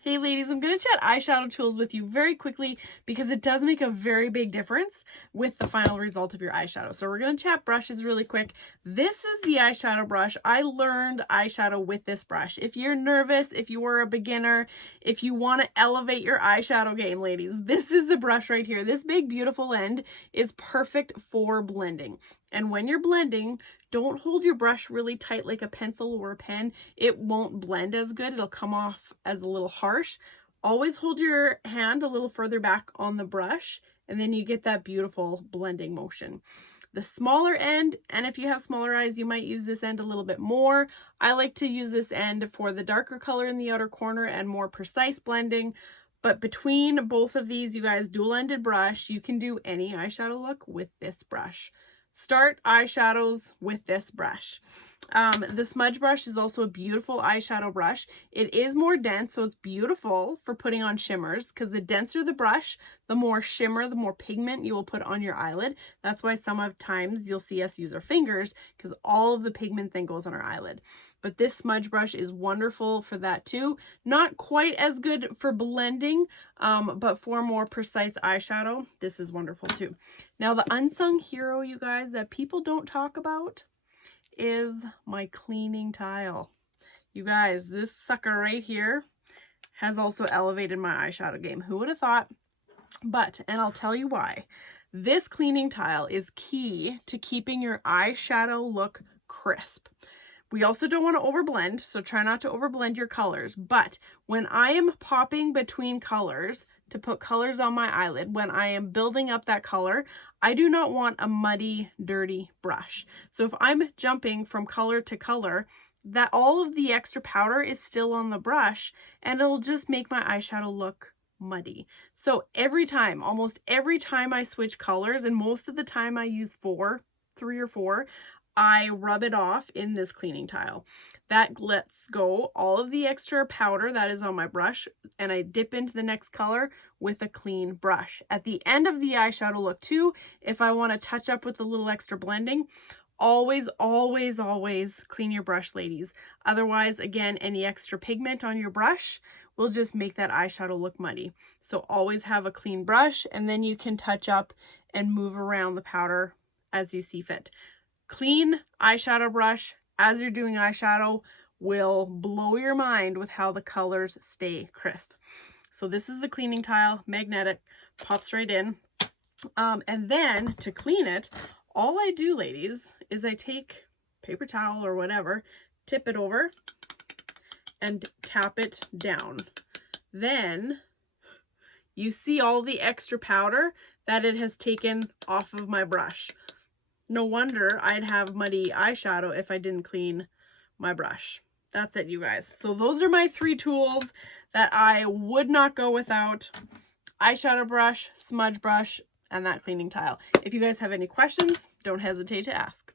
Hey ladies, I'm going to chat eyeshadow tools with you very quickly because it does make a very big difference with the final result of your eyeshadow. So we're going to chat brushes really quick. This is the eyeshadow brush. I learned eyeshadow with this brush. If you're nervous, if you are a beginner, if you want to elevate your eyeshadow game, ladies, this is the brush right here. This big beautiful end is perfect for blending. And when you're blending, don't hold your brush really tight like a pencil or a pen. It won't blend as good. It'll come off as a little harsh. Always hold your hand a little further back on the brush, and then you get that beautiful blending motion. The smaller end, and if you have smaller eyes, you might use this end a little bit more. I like to use this end for the darker color in the outer corner and more precise blending. But between both of these, you guys, dual-ended brush, you can do any eyeshadow look with this brush. Start eyeshadows with this brush. The Smudge Brush is also a beautiful eyeshadow brush. It is more dense, so it's beautiful for putting on shimmers because the denser the brush, the more shimmer, the more pigment you will put on your eyelid. That's why sometimes you'll see us use our fingers because all of the pigment then goes on our eyelid. But this Smudge Brush is wonderful for that too. Not quite as good for blending, but for more precise eyeshadow, this is wonderful too. Now the unsung hero, you guys, that people don't talk about is my cleaning tile. You guys, this sucker right here has also elevated my eyeshadow game. Who would have thought? But, and I'll tell you why. This cleaning tile is key to keeping your eyeshadow look crisp. We also don't want to overblend, so try not to overblend your colors. But when I am popping between colors to put colors on my eyelid, when I am building up that color, I do not want a muddy, dirty brush. So if I'm jumping from color to color, that all of the extra powder is still on the brush and it'll just make my eyeshadow look muddy. So every time, almost every time I switch colors, and most of the time I use 3 or 4, I rub it off in this cleaning tile. That lets go all of the extra powder that is on my brush, and I dip into the next color with a clean brush. At the end of the eyeshadow look too, if I want to touch up with a little extra blending, always, always, always clean your brush, ladies. Otherwise, again, any extra pigment on your brush will just make that eyeshadow look muddy. So always have a clean brush, and then you can touch up and move around the powder as you see fit. Clean eyeshadow brush as you're doing eyeshadow will blow your mind with how the colors stay crisp. So this is the cleaning tile, magnetic, pops right in. And then to clean it, all I do, ladies, is I take paper towel or whatever, tip it over and tap it down. Then you see all the extra powder that it has taken off of my brush. No wonder I'd have muddy eyeshadow if I didn't clean my brush. That's it, you guys. So those are my 3 tools that I would not go without: eyeshadow brush, smudge brush, and that cleaning tile. If you guys have any questions, don't hesitate to ask.